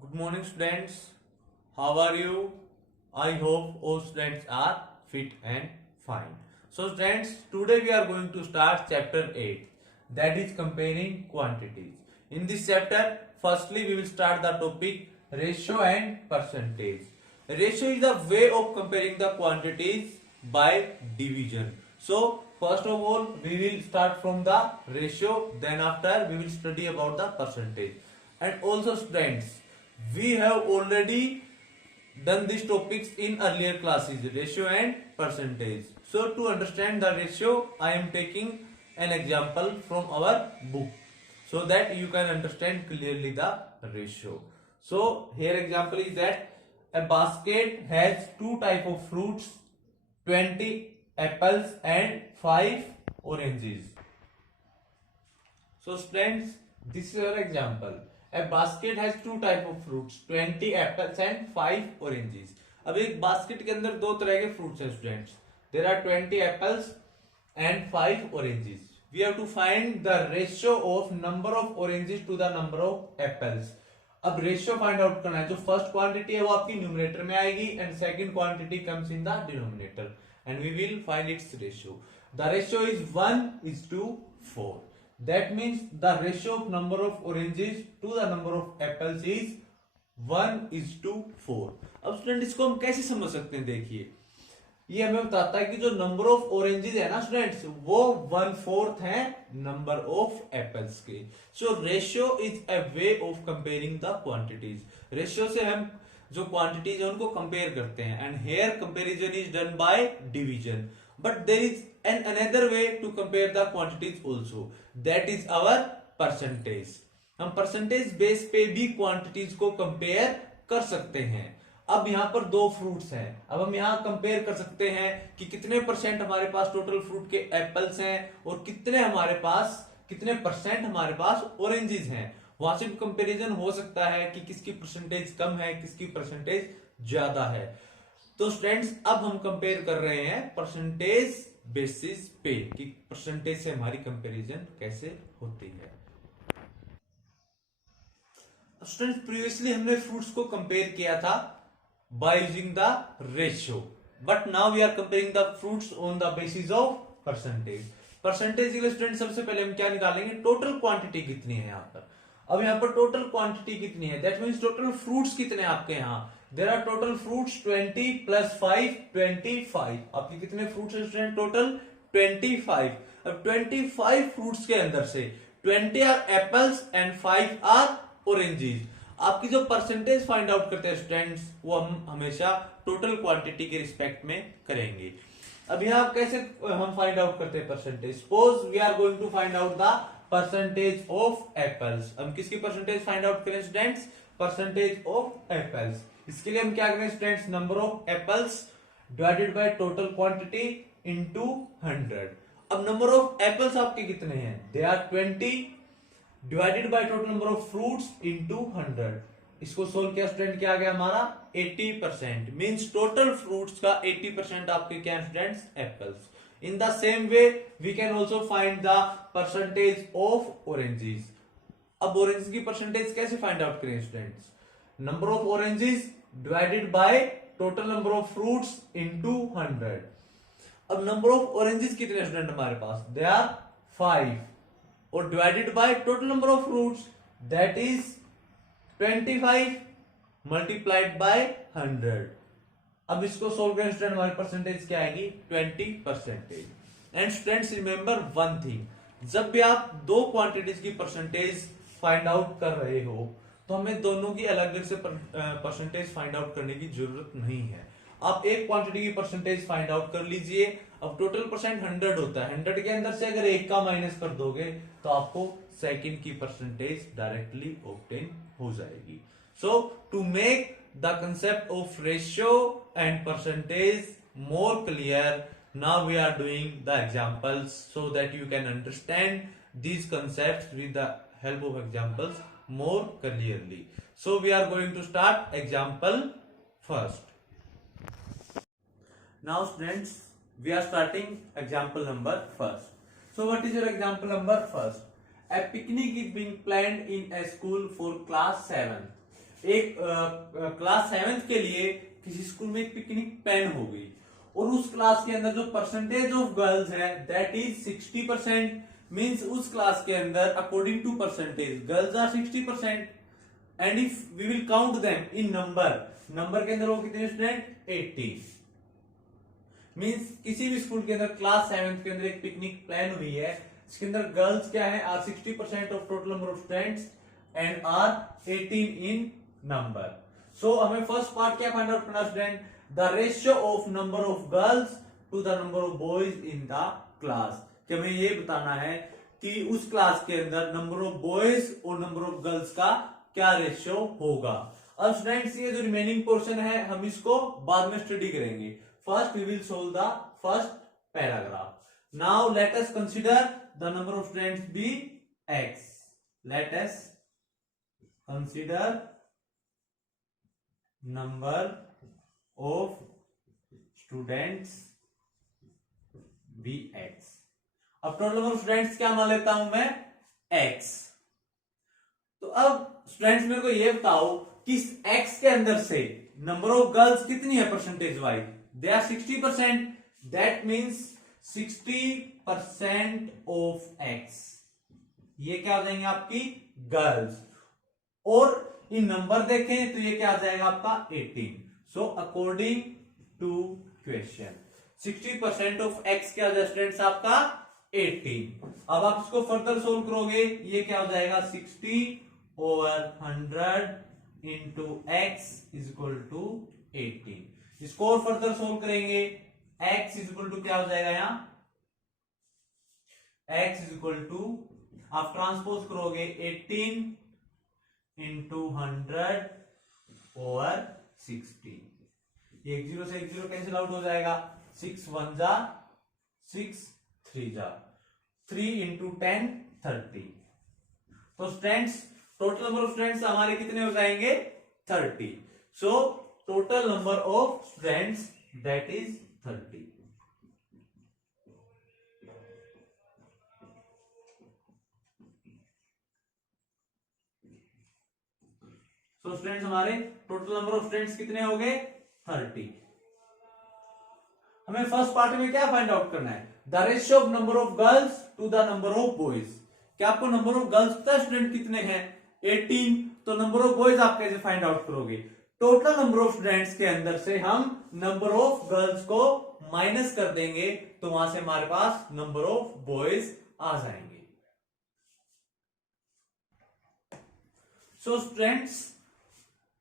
Good morning, students. How are you? I hope all students are fit and fine. So, students, today we are going to start chapter 8, that is comparing quantities. In this chapter, firstly, we will start the topic ratio and percentage. Ratio is the way of comparing the quantities by division. So, first of all, we will start from the ratio, then after we will study about the percentage. And also, students, we have already done these topics in earlier classes, ratio and percentage. So to understand the ratio, I am taking an example from our book so that you can understand clearly the ratio. So here example is that a basket has two type of fruits, 20 apples and 5 oranges. So students, this is our example. A basket has two type of fruits, 20 apples and 5 oranges. अब एक basket के अंदर दो तरह के fruits हैं students. There are 20 apples and 5 oranges. We have to find the ratio of number of oranges to the number of apples. अब ratio find out करना है. जो फर्स्ट क्वांटिटी है वो आपकी न्यूमरेटर में आएगी and second quantity comes in the denominator and we will find its ratio. The ratio is 1:4. That means the ratio of number of oranges to the number of apples is 1:4. अब student इसको हम कैसे समझ सकते हैं? देखिए, ये हमें बताता है कि जो नंबर ऑफ ऑरेंजेस है ना स्टूडेंट्स, वो 1/4 है नंबर ऑफ एप्पल्स के. So ratio is a way of comparing the quantities. Ratio से हम जो क्वांटिटीज है उनको कंपेयर करते हैं and here comparison is done by division. But there is another way to compare the quantities also. That is our percentage. हम percentage base पे भी क्वांटिटीज को कंपेयर कर सकते हैं. अब यहाँ पर दो फ्रूट्स हैं. अब हम यहाँ कंपेयर कर सकते हैं कि कितने परसेंट हमारे पास टोटल फ्रूट के एप्पल्स हैं और कितने परसेंट हमारे पास ऑरेंजेस हैं. वहां से कंपेरिजन हो सकता है कि किसकी परसेंटेज कम है, किसकी परसेंटेज ज्यादा है. तो स्टूडेंट्स, अब हम कंपेयर कर रहे हैं परसेंटेज बेसिस पे कि परसेंटेज से हमारी कंपैरिजन कैसे होती है. स्टूडेंट्स, प्रीवियसली हमने फ्रूट्स को कंपेयर किया था by using the ratio, but now we are comparing the fruits on the basis of percentage. Percentage के लिए स्टूडेंट सबसे पहले हम क्या निकालेंगे? टोटल क्वांटिटी कितनी है यहाँ पर. अब यहाँ पर टोटल क्वांटिटी कितनी है, दैट मीन्स टोटल फ्रूट्स कितने आपके यहाँ. There are total fruits 20 + 5 25. आपके कितने फ्रूट्स हैं स्टूडेंट? टोटल 25. अब 25 फ्रूट्स के अंदर से 20 are apples and 5 are oranges. आपकी जो परसेंटेज फाइंड आउट करते हैं स्टूडेंट्स, वो हम हमेशा टोटल क्वांटिटी के रिस्पेक्ट में करेंगे. अब यहाँ कैसे हम फाइंड आउट करते हैं percentage? Suppose we are going to find out the percentage of apples. हम किसकी परसेंटेज फाइंड आउट करें स्टूडेंट्स? Percentage of apples. इसके लिए हम क्या करें students? Number of apples divided by total quantity into 100. अब नंबर ऑफ एप्पल्स आपके कितने हैं? They are 20 divided by total number of fruits into 100. इसको सोल्व किया स्टूडेंट, क्या आ गया हमारा? 80%. मींस टोटल फ्रूट्स का 80% आपके क्या students? Apples. In the same way, we can also find the percentage of oranges. अब oranges की percentage कैसे find out करें students? Number of oranges divided by total number of fruits into 100. अब number of oranges कितने student हमारे पास? They are 5 और divided by total number of fruits, that is 25 multiplied by 100. अब इसको solve करें student, हमारी percentage क्या आएगी? 20%. And students, remember one thing, जब भी आप दो क्वांटिटीज की परसेंटेज फाइंड आउट कर रहे हो तो हमें दोनों की अलग अलग से परसेंटेज फाइंड आउट करने की जरूरत नहीं है. आप एक क्वांटिटी की परसेंटेज फाइंड आउट कर लीजिए. अब टोटल परसेंट 100 होता है. 100 के अंदर से अगर एक का माइनस कर दोगे तो आपको सेकंड की परसेंटेज डायरेक्टली ऑब्टेन हो जाएगी. So to make the concept of ratio and percentage more clear, now we are doing the examples so that you can understand these concepts with the help of examples more clearly. So we are going to start example first. Now students, we are starting example number first. So what is your example number first? A picnic is being planned in a school for class 7. एक class 7th के लिए किसी school में एक picnic plan हो गई और उस क्लास के अंदर जो परसेंटेज ऑफ गर्ल्स है दैट इज 60%, मींस उस क्लास के अंदर according to percentage girls are 60%, and if we will count them in number के अंदर वो कितने स्टूडेंट 80, मींस किसी भी स्कूल के अंदर क्लास 7th के अंदर एक पिकनिक प्लान हुई है, इसके अंदर गर्ल्स क्या है are 60% of total number of students and are 18 in number. So हमें फर्स्ट पार्ट क्या फाइंड आउट करना student, the ratio of number of girls to the number of boys in the class, कि हमें ये बताना है कि उस क्लास के अंदर नंबर ऑफ बॉयज और नंबर ऑफ गर्ल्स का क्या रेशियो होगा। अब स्टूडेंट्स ये जो रिमेनिंग पोर्शन है हम इसको बाद में स्टडी करेंगे, first we will solve the first paragraph. Now let us consider the number of students be x, let us consider number of students be x। अब टोटल नंबर ऑफ स्टूडेंट्स क्या मान लेता हूं मैं x। तो अब students मेरे को ये बताओ कि इस x के अंदर से नंबर ऑफ गर्ल्स कितनी है percentage wise, they are 60%, that means 60% of x, ये क्या हो जाएंगे आपकी गर्ल्स, और इन नंबर देखें तो ये क्या आ जाएगा आपका 18। So according to question 60% of x क्या हो जाएगा स्टूडेंट्स आपका 18। अब आप इसको फर्दर सोल्व करोगे, ये क्या हो जाएगा 60/100 into x is equal to 18। इसको और फर्दर सोल्व करेंगे, x इज इक्वल टू क्या हो जाएगा यहाँ, x इज इक्वल टू आप ट्रांसपोज करोगे 18 इंटू 100/60, एक जीरो से एक जीरो कैंसिल आउट हो जाएगा, 6 1 जा 6 3 जा 3 इंटू 10 30। तो students total number of students हमारे कितने हो जाएंगे 30। So total number of students that is 30। तो स्टूडेंट्स हमारे टोटल नंबर ऑफ स्टूडेंट्स कितने हो गए 30। हमें फर्स्ट पार्ट में क्या फाइंड आउट करना है, the ratio of number of girls to the number of boys. क्या आपको नंबर ऑफ गर्ल्स पता है स्टूडेंट कितने हैं 18, तो नंबर ऑफ बॉयज आप कैसे फाइंड आउट करोगे, टोटल नंबर ऑफ स्टूडेंट्स के अंदर से हम नंबर ऑफ गर्ल्स को माइनस कर देंगे, तो वहां से हमारे पास नंबर ऑफ बॉयज आ जाएंगे। So students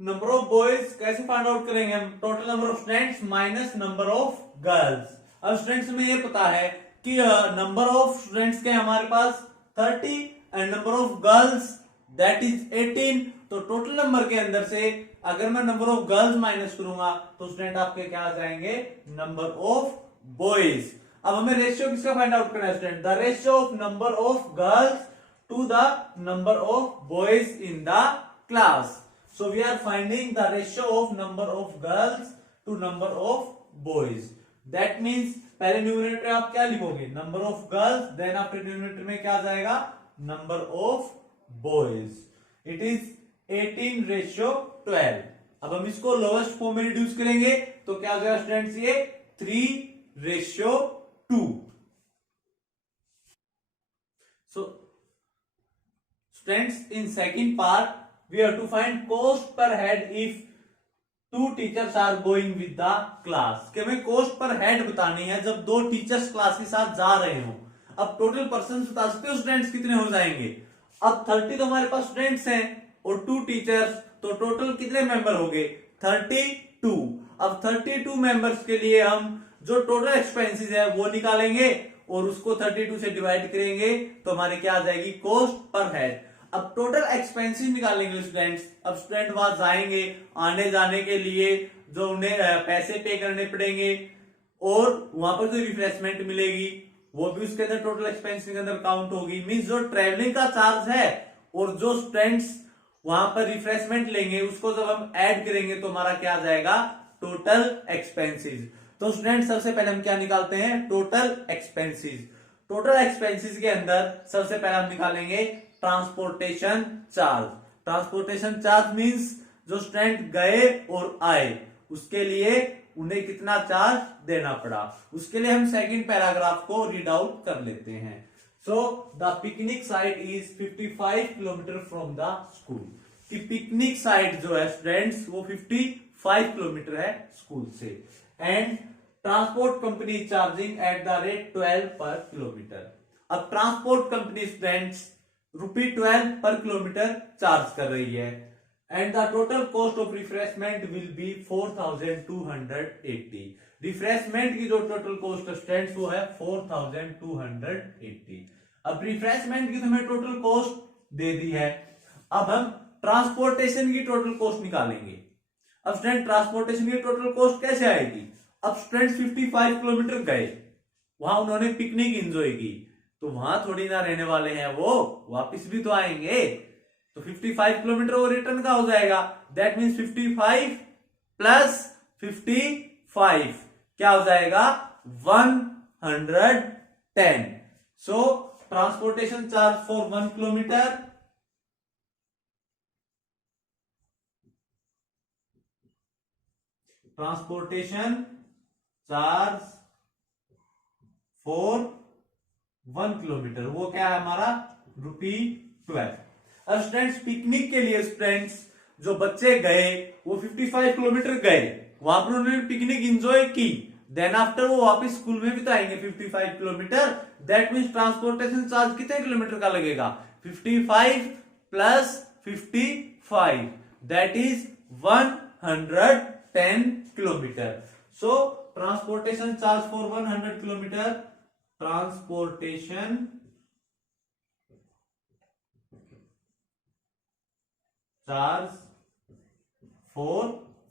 number of boys कैसे फाइंड आउट करेंगे हम, total number of students minus number of girls. अब स्टूडेंट्स में ये पता है कि नंबर ऑफ स्टूडेंट्स के हमारे पास 30 and number of girls that is 18, तो टोटल नंबर के अंदर से अगर मैं नंबर ऑफ गर्ल्स माइनस करूंगा तो स्टूडेंट आपके क्या आ जाएंगे नंबर ऑफ बॉयज। अब हमें रेशियो किसका फाइंड आउट करना है student, the ratio of number of girls to the number of boys in the class. So we are finding the ratio of number of girls to number of boys. That means पहले numerator आप क्या लिखोगे number of girls, then आपके denominator में क्या आ जाएगा number of boys. It is 18:12। अब हम इसको लोएस्ट फॉर्म में रिड्यूस करेंगे तो क्या हो जाएगा स्टूडेंट्स ये 3:2। So students in second part we have to find cost per head if two teachers are going with the class। कि हमें cost per head बतानी है जब दो टीचर्स क्लास के साथ जा रहे हो। अब टोटल पर्सन बता सकते हो स्टूडेंट्स कितने हो जाएंगे, अब 30 तो हमारे पास स्टूडेंट्स हैं और 2 टीचर्स, तो टोटल कितने मेंबर हो गए 32। अब 32 मेंबर्स के लिए हम जो टोटल एक्सपेंसेस है वो निकालेंगे और उसको 32 से डिवाइड करेंगे तो हमारे क्या आ जाएगी कॉस्ट पर हेड। अब टोटल एक्सपेंसेस निकालेंगे स्टूडेंट्स। अब स्टूडेंट वहां जाएंगे आने जाने के लिए जो उन्हें पैसे पे करने पड़ेंगे और वहां पर जो रिफ्रेशमेंट मिलेगी वो भी उसके अंदर टोटल एक्सपेंस के अंदर काउंट होगी। मींस जो ट्रेवलिंग का चार्ज है और जो स्टूडेंट्स वहां पर रिफ्रेशमेंट लेंगे उसको जब हम ऐड करेंगे तो हमारा क्या आ जाएगा टोटल एक्सपेंसेस। तो स्टूडेंट सबसे पहले हम क्या निकालते हैं टोटल एक्सपेंसेस। टोटल एक्सपेंसेस के अंदर सबसे पहले हम निकालेंगे transportation charge. Transportation charge means जो स्टूडेंट गए और आए उसके लिए उन्हें कितना चार्ज देना पड़ा, उसके लिए हम सेकंड पैराग्राफ को रीड आउट कर लेते हैं। So the picnic site is 55 kilometre from the school. कि पिकनिक साइट जो है स्टूडेंट्स वो 55 किलोमीटर है स्कूल से। And transport company charging at the rate 12 पर किलोमीटर। अब ट्रांसपोर्ट कंपनी स्टूडेंट्स ₹12 पर किलोमीटर चार्ज कर रही है। And the total cost of refreshment will be 4280। Refreshment की जो टोटल कॉस्ट स्टूडेंट्स वो है 4280। अब रिफ्रेशमेंट की तुम्हें टोटल कॉस्ट दे दी है, अब हम ट्रांसपोर्टेशन की टोटल कॉस्ट निकालेंगे। अब स्टूडेंट ट्रांसपोर्टेशन की टोटल कॉस्ट कैसे आएगी? अब स्टूडेंट 55 किलोमीटर गए, वहां उन्होंने पिकनिक एंजॉय की, तो वहां थोड़ी ना रहने वाले हैं, वो वापस भी तो आएंगे, तो 55 किलोमीटर वो रिटर्न का हो जाएगा। दैट मीन्स 55 प्लस 55 क्या हो जाएगा? 110। So transportation charge for 1 kilometre transportation charge for 1 kilometre वो क्या है हमारा? ₹12। अब स्टूडेंट्स पिकनिक के लिए स्टूडेंट्स जो बच्चे गए वो 55 किलोमीटर गए, वहां पर उन्होंने पिकनिक एंजॉय की, देन आफ्टर वो वापस स्कूल में भी तो आएंगे 55 kilometre. That means transportation charge कितने किलोमीटर का लगेगा? 55 plus 55 that is 110 kilometre. So transportation charge for 100 kilometre, transportation charge for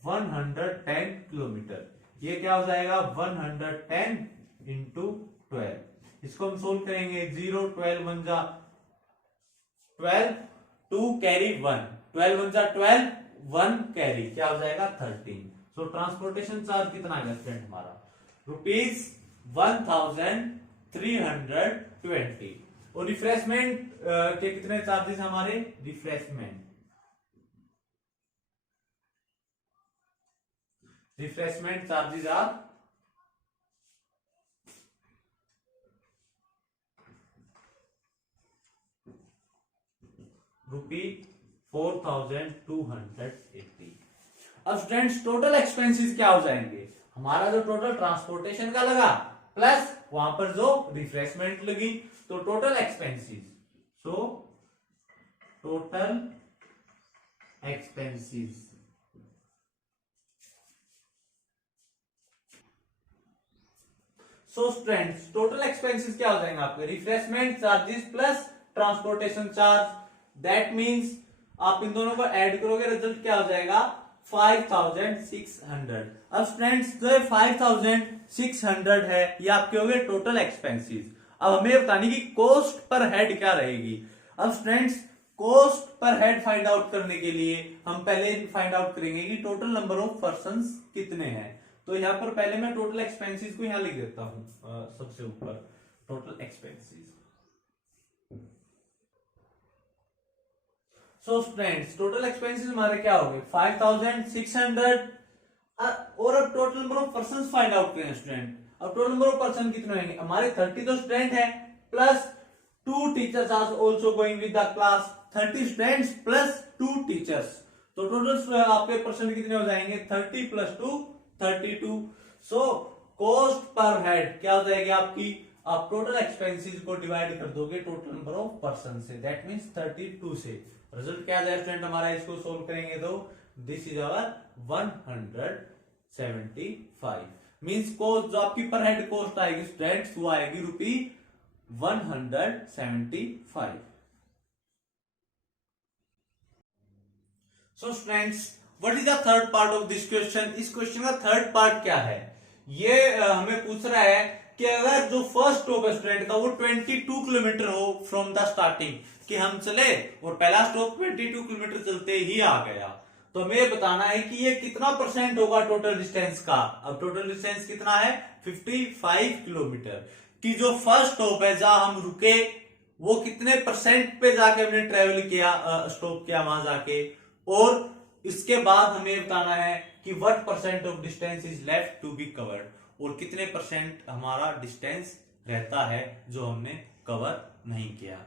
110 kilometre, ये क्या हो जाएगा? 110 इंटू 12। इसको हम सोल्व करेंगे। 0 12 1 जा 12, 2 कैरी 1, 12 1 जा 12, 1 कैरी क्या हो जाएगा? 13। सो ट्रांसपोर्टेशन चार्ज कितना आएगा स्टूडेंट हमारा? ₹1320। और रिफ्रेशमेंट के कितने चार्जेस हमारे? Refreshment charges are ₹4280। अब स्टूडेंट्स टोटल एक्सपेंसेस क्या हो जाएंगे? हमारा जो टोटल ट्रांसपोर्टेशन का लगा प्लस वहां पर जो रिफ्रेशमेंट लगी, तो total expenses, so total expenses so students total expenses क्या हो जाएंगे आपके? Refreshment charges plus transportation charge. That means आप इन दोनों को ऐड करोगे, रिजल्ट क्या हो जाएगा? 5600। अब स्टूडेंट्स जो 5600 है ये आपके हो गए टोटल एक्सपेंसेस। अब हमें बतानी कि कॉस्ट पर हेड क्या रहेगी। अब students cost per head find out करने के लिए हम पहले फाइंड आउट करेंगे कि टोटल नंबर ऑफ पर्संस कितने हैं। तो यहां पर पहले मैं टोटल एक्सपेंसेस को यहां लिख देता हूं, सबसे ऊपर total expenses. So students total expenses हमारे क्या हो गए? 5600। और अब total number of person find out करें स्टूडेंट। अब टोटल नंबर ऑफ पर्सन कितने होंगे? हमारे 30 तो स्टूडेंट है, plus 2 teachers are also going with the class. 30 students plus 2 teachers, तो टोटल आपके पर्सन कितने हो जाएंगे? 30 plus 2 32। So cost per head क्या हो जाएगी आपकी? आप टोटल एक्सपेंसेस को डिवाइड कर दोगे टोटल नंबर ऑफ पर्सन से, दैट मींस 32 से। रिजल्ट क्या आ जाएगा स्टूडेंट हमारा? इसको सोल्व करेंगे तो this is our 175। Means cost जो आपकी पर हेड कॉस्ट आएगी स्टूडेंट्स वो आएगी ₹175। So students what is the third part of this question? इस क्वेश्चन का थर्ड पार्ट क्या है? ये हमें पूछ रहा है कि अगर जो फर्स्ट स्टॉप है स्टूडेंट का वो 22 किलोमीटर हो फ्रॉम द स्टार्टिंग, कि हम चले और पहला स्टॉप 22 किलोमीटर चलते ही आ गया, तो हमें बताना है कि ये कितना परसेंट होगा टोटल डिस्टेंस का। अब टोटल डिस्टेंस कितना है? 55 किलोमीटर। कि जो फर्स्ट स्टॉप है जहां हम रुके वो कितने परसेंट पे जाके हमने ट्रेवल किया, स्टॉप किया वहां जाके, और इसके बाद हमें बताना है कि what percent of distance is left to be covered, और कितने परसेंट हमारा डिस्टेंस रहता है जो हमने कवर नहीं किया।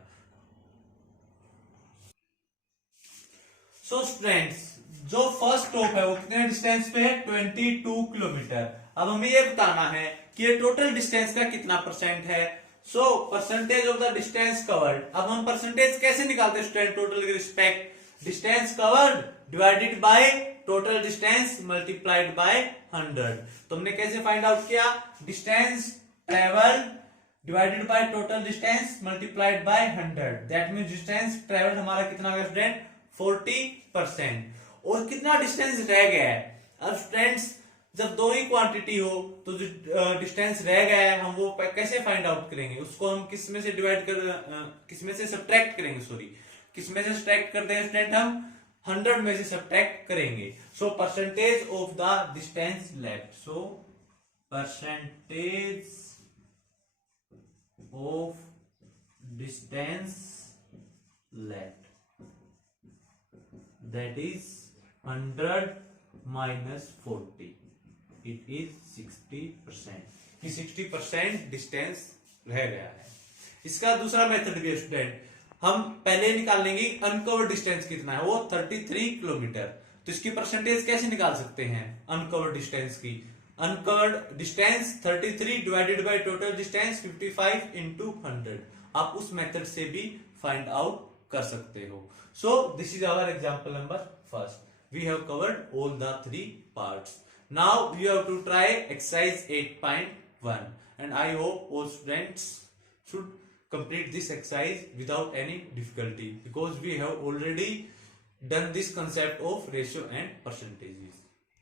सो स्टूडेंट्स, जो फर्स्ट स्टॉप है वो कितने डिस्टेंस पे है, 22 किलोमीटर। अब हमें ये बताना है कि ये टोटल डिस्टेंस का कितना परसेंट है। So percentage of the distance covered. अब हम परसेंटेज कैसे निकालते हैं स्टूडेंट टोटल के respect, distance covered divided by total distance multiplied by 100। तो हमने कैसे फाइंड आउट किया, distance travel divided by total distance multiplied by 100, that means distance travelled हमारा कितना होगा स्टूडेंट, 40%। और कितना डिस्टेंस रह गया है। अब स्टूडेंट्स जब दो ही क्वांटिटी हो तो जो डिस्टेंस रह गया है हम वो कैसे फाइंड आउट करेंगे, उसको हम किस में से डिवाइड कर किसमें से सब्ट्रैक्ट करेंगे, सॉरी किसमें से सब्ट्रैक्ट करते हैं स्टूडेंट, हम 100 में से सब्ट्रैक्ट करेंगे। So percentage of the distance left, so percentage of distance left, that is 100 minus 40, it is 60%, कि 60% डिस्टेंस रह गया है। इसका दूसरा मेथड भी है स्टूडेंट, हम पहले निकाल लेंगे अनकवर्ड डिस्टेंस कितना है, वो 33 किलोमीटर। तो इसकी परसेंटेज कैसे निकाल सकते हैं अनकवर्ड डिस्टेंस की, uncovered distance 33 divided by total distance 55 into 100, आप उस मेथड से भी फाइंड आउट कर सकते हो। So this is our example number first. We have covered all the 3 parts. Now you have to try exercise 8.1 and I hope all students should complete this exercise without any difficulty because we have already done this concept of ratio and percentages.